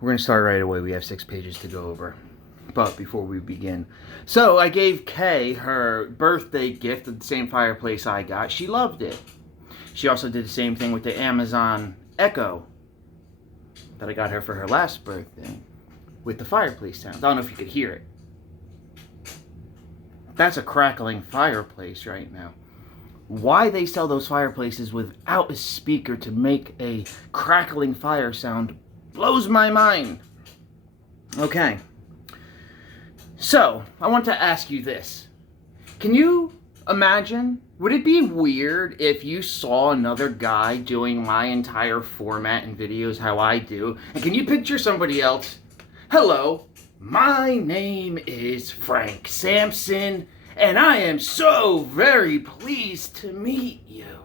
We're going to start right away. We have 6 pages to go over. But before we begin, so I gave Kay her birthday gift of the same fireplace I got. She loved it. She also did the same thing with the Amazon Echo that I got her for her last birthday with the fireplace sound. I don't know if you could hear it. That's a crackling fireplace right now. Why they sell those fireplaces without a speaker to make a crackling fire sound blows my mind. Okay. So, I want to ask you this. Can you imagine, would it be weird if you saw another guy doing my entire format and videos how I do? And can you picture somebody else? Hello, my name is Frank Sampson, and I am so very pleased to meet you.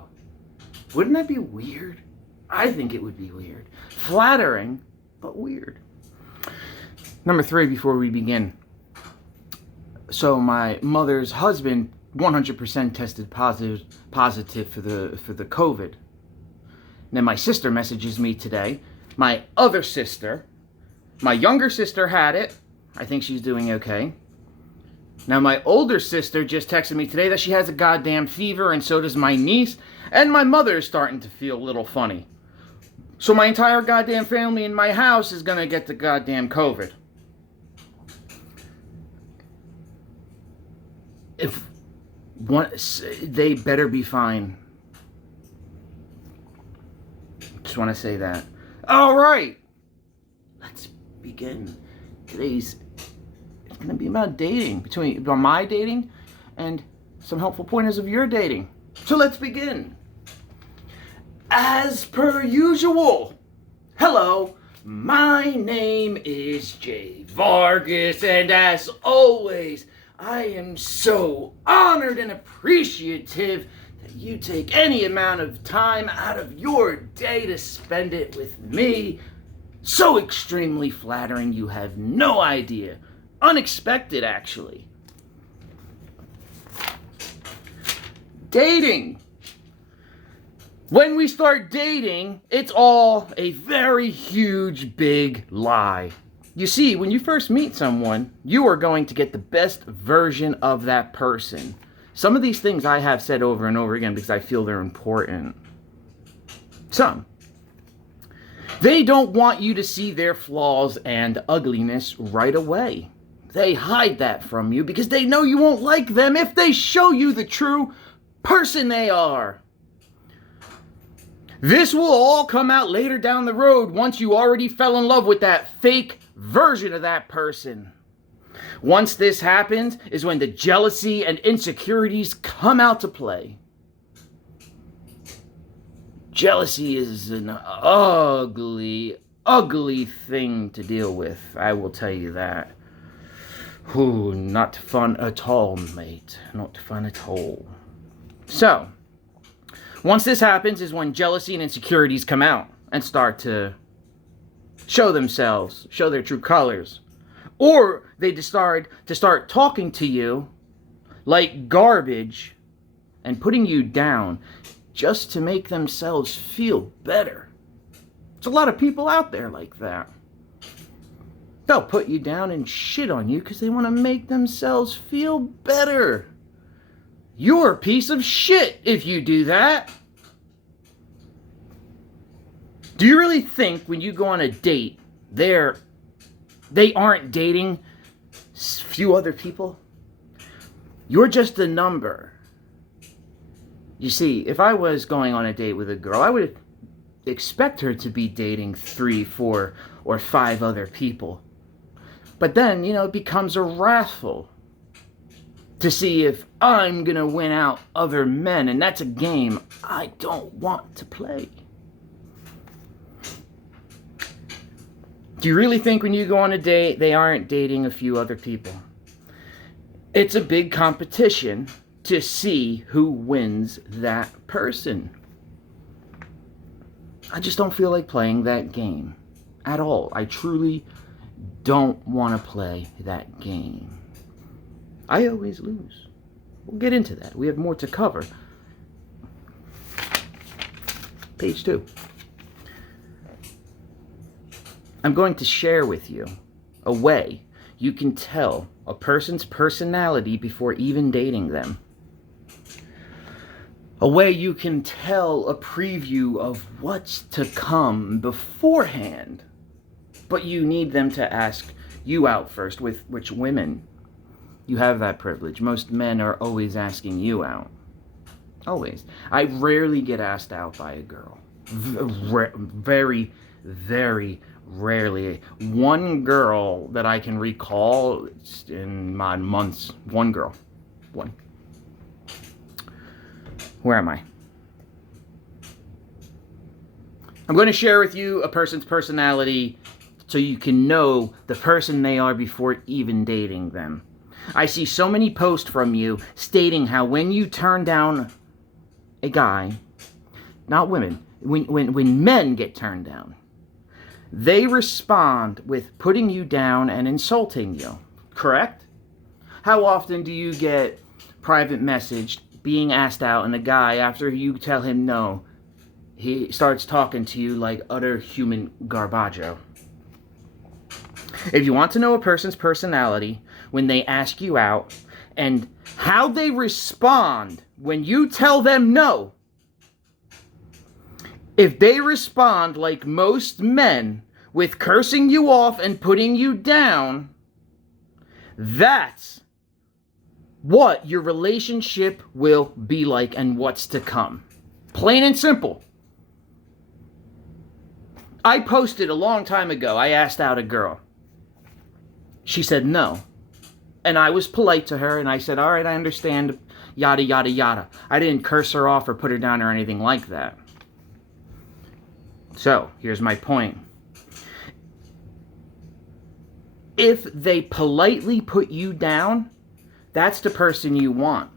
Wouldn't that be weird? I think it would be weird. Flattering, but weird. Number 3, before we begin. So my mother's husband 100% tested positive for the COVID. And then my sister messages me today. My other sister, my younger sister had it. I think she's doing okay. Now my older sister just texted me today that she has a goddamn fever, and so does my niece. And my mother is starting to feel a little funny. So my entire goddamn family in my house is gonna get the goddamn COVID. If one, they better be fine. Just want to say that. All right, let's begin. It's going to be about dating, about my dating and some helpful pointers of your dating. So let's begin. As per usual, hello, my name is Jay Vargas, and as always, I am so honored and appreciative that you take any amount of time out of your day to spend it with me. So extremely flattering, you have no idea. Unexpected, actually. Dating. When we start dating, it's all a very huge, big lie. You see, when you first meet someone, you are going to get the best version of that person. Some of these things I have said over and over again because I feel they're important. Some. They don't want you to see their flaws and ugliness right away. They hide that from you because they know you won't like them if they show you the true person they are. This will all come out later down the road once you already fell in love with that fake version of that person. Once this happens is when the jealousy and insecurities come out to play. Jealousy is an ugly, ugly thing to deal with, I will tell you that. Ooh, not fun at all, mate. Not fun at all. So, once this happens is when jealousy and insecurities come out and start to show themselves, show their true colors. Or they decide to start talking to you like garbage and putting you down just to make themselves feel better. There's a lot of people out there like that. They'll put you down and shit on you because they want to make themselves feel better. You're a piece of shit if you do that. Do you really think when you go on a date, they aren't dating few other people? You're just a number. You see, if I was going on a date with a girl, I would expect her to be dating 3, 4, or 5 other people. But then, it becomes a raffle to see if I'm going to win out other men, and that's a game I don't want to play. Do you really think when you go on a date, they aren't dating a few other people? It's a big competition to see who wins that person. I just don't feel like playing that game at all. I truly don't want to play that game. I always lose. We'll get into that. We have more to cover. Page 2. I'm going to share with you a way you can tell a person's personality before even dating them. A way you can tell a preview of what's to come beforehand. But you need them to ask you out first, with which women. You have that privilege. Most men are always asking you out. Always. I rarely get asked out by a girl. Very, very rarely. One girl that I can recall in my months. One girl. One. Where am I? I'm going to share with you a person's personality so you can know the person they are before even dating them. I see so many posts from you stating how when you turn down a guy, not women, when men get turned down, they respond with putting you down and insulting you. Correct? How often do you get private messaged being asked out and a guy, after you tell him no, he starts talking to you like utter human garbaggio? If you want to know a person's personality when they ask you out and how they respond when you tell them no, if they respond like most men with cursing you off and putting you down, that's what your relationship will be like and what's to come. Plain and simple. I posted a long time ago, I asked out a girl. She said no. And I was polite to her and I said, all right, I understand, yada, yada, yada. I didn't curse her off or put her down or anything like that. So, here's my point. If they politely put you down, that's the person you want.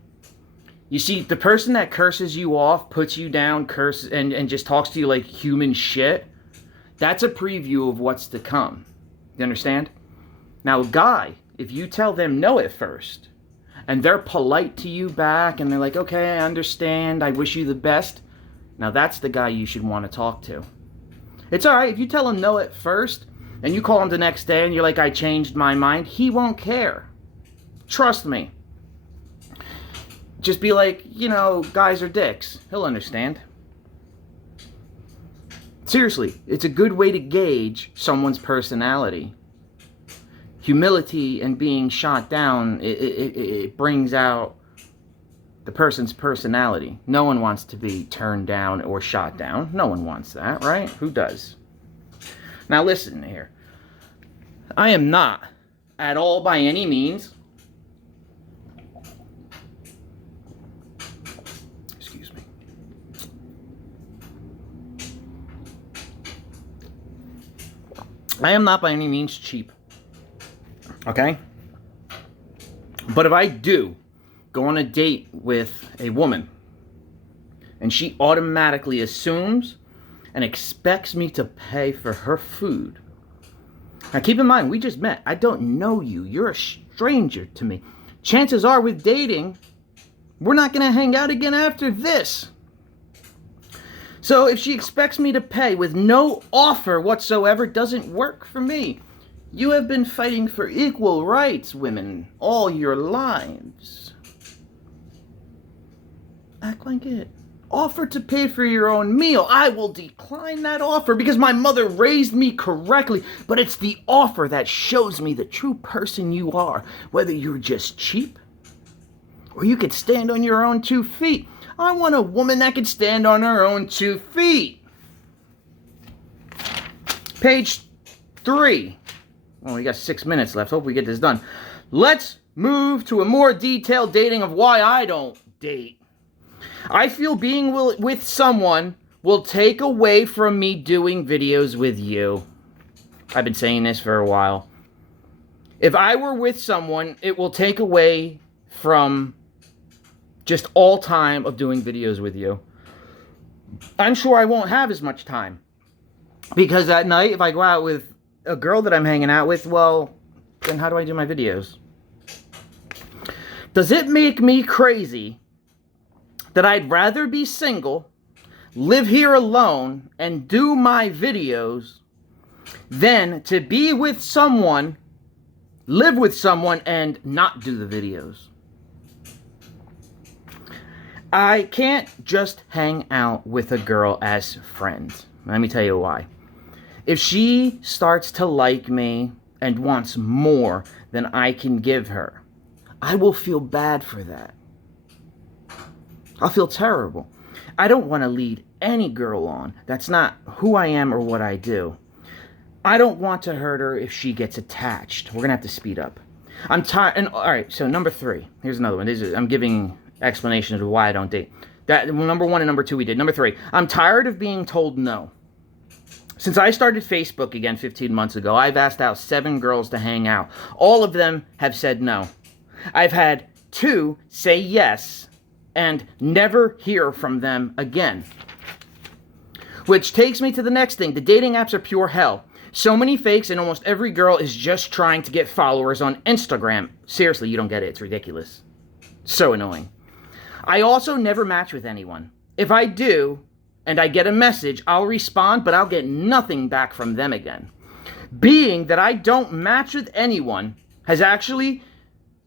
You see, the person that curses you off, puts you down, curses, and just talks to you like human shit, that's a preview of what's to come. You understand? Now, a guy, if you tell them no at first, and they're polite to you back, and they're like, okay, I understand, I wish you the best, now that's the guy you should want to talk to. It's alright, if you tell him no at first, and you call him the next day, and you're like, I changed my mind, he won't care. Trust me. Just be like, you know, guys are dicks. He'll understand. Seriously, it's a good way to gauge someone's personality. Humility and being shot down, it brings out the person's personality. No one wants to be turned down or shot down. No one wants that, right? Who does? Now listen here. I am not at all by any means, excuse me, I am not by any means cheap. Okay? But if I do go on a date with a woman and she automatically assumes and expects me to pay for her food. Now keep in mind, we just met. I don't know you. You're a stranger to me. Chances are with dating, we're not going to hang out again after this. So if she expects me to pay with no offer whatsoever, it doesn't work for me. You have been fighting for equal rights, women, all your lives. Act like it. Offer to pay for your own meal. I will decline that offer because my mother raised me correctly. But it's the offer that shows me the true person you are. Whether you're just cheap or you could stand on your own 2 feet. I want a woman that could stand on her own 2 feet. Page 3. Well, we got 6 minutes left. Hope we get this done. Let's move to a more detailed dating of why I don't date. I feel being with someone will take away from me doing videos with you. I've been saying this for a while. If I were with someone, it will take away from just all time of doing videos with you. I'm sure I won't have as much time. Because at night, if I go out with a girl that I'm hanging out with, well, then how do I do my videos? Does it make me crazy that I'd rather be single, live here alone, and do my videos than to be with someone, live with someone, and not do the videos. I can't just hang out with a girl as friends. Let me tell you why. If she starts to like me and wants more than I can give her, I will feel bad for that. I'll feel terrible. I don't want to lead any girl on. That's not who I am or what I do. I don't want to hurt her if she gets attached. We're going to have to speed up. I'm tired. And all right, so number 3. Here's another one. I'm giving explanation of why I don't date. That number 1 and number 2 we did. Number 3. I'm tired of being told no. Since I started Facebook again 15 months ago, I've asked out 7 girls to hang out. All of them have said no. I've had 2 say yes and never hear from them again. Which takes me to the next thing. The dating apps are pure hell. So many fakes, and almost every girl is just trying to get followers on Instagram. Seriously, you don't get it. It's ridiculous. So annoying. I also never match with anyone. If I do, and I get a message, I'll respond, but I'll get nothing back from them again. Being that I don't match with anyone has actually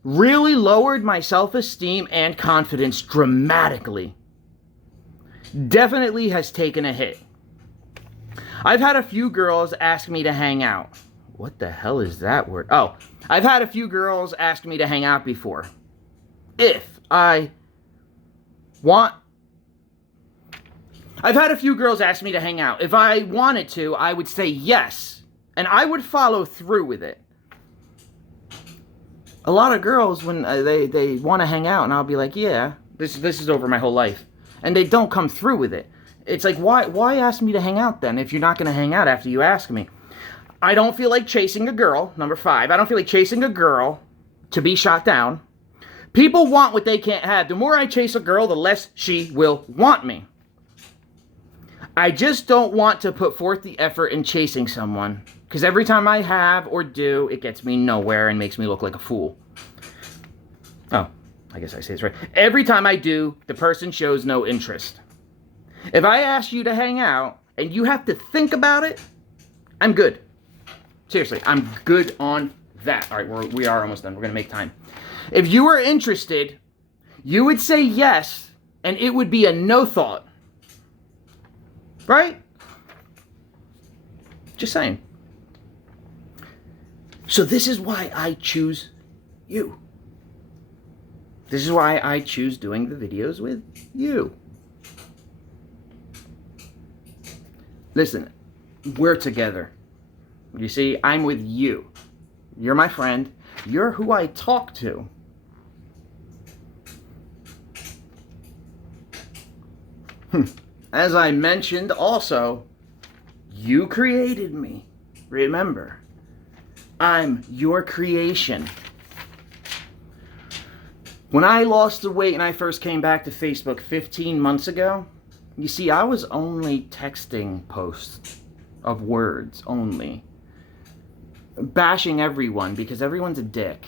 really lowered my self-esteem and confidence dramatically. Definitely has taken a hit. I've had a few girls ask me to hang out. What the hell is that word? Oh, I've had a few girls ask me to hang out before. I've had a few girls ask me to hang out. If I wanted to, I would say yes, and I would follow through with it. A lot of girls, when they want to hang out, and I'll be like, yeah, this is over my whole life, and they don't come through with it. It's like, why ask me to hang out then if you're not going to hang out after you ask me? I don't feel like chasing a girl. Number 5, I don't feel like chasing a girl to be shot down. People want what they can't have. The more I chase a girl, the less she will want me. I just don't want to put forth the effort in chasing someone, because every time I have or do, it gets me nowhere and makes me look like a fool. Oh, I guess I say this right. Every time I do, the person shows no interest. If I ask you to hang out and you have to think about it, I'm good. Seriously, I'm good on that. All right, we are almost done. We're going to make time. If you were interested, you would say yes, and it would be a no thought. Right? Just saying. So this is why I choose you. This is why I choose doing the videos with you. Listen, we're together. You see, I'm with you. You're my friend. You're who I talk to. As I mentioned also, you created me. Remember, I'm your creation. When I lost the weight and I first came back to Facebook 15 months ago, you see, I was only texting posts of words only. Bashing everyone because everyone's a dick.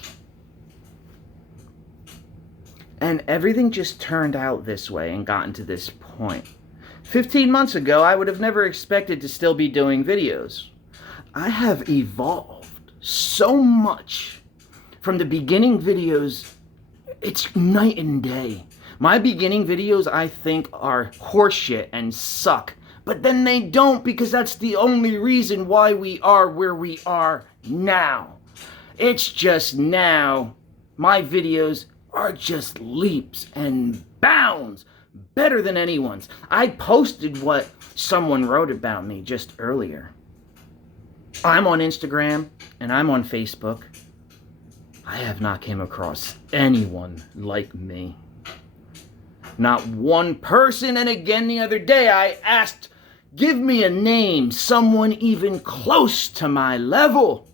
And everything just turned out this way and gotten to this point. 15 months ago, I would have never expected to still be doing videos. I have evolved so much from the beginning videos. It's night and day. My beginning videos, I think, are horseshit and suck. But then they don't, because that's the only reason why we are where we are now. It's just now. My videos are just leaps and bounds better than anyone's. I posted what someone wrote about me just earlier. I'm on Instagram and I'm on Facebook. I have not came across anyone like me. Not one person. And again, the other day I asked, give me a name, someone even close to my level.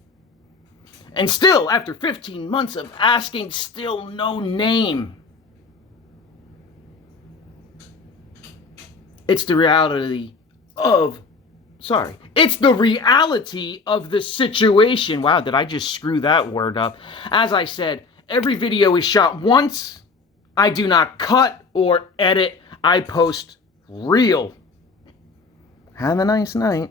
And still, after 15 months of asking, still no name. It's the reality of, it's the reality of the situation. Wow, did I just screw that word up? As I said, every video is shot once. I do not cut or edit. I post real. Have a nice night.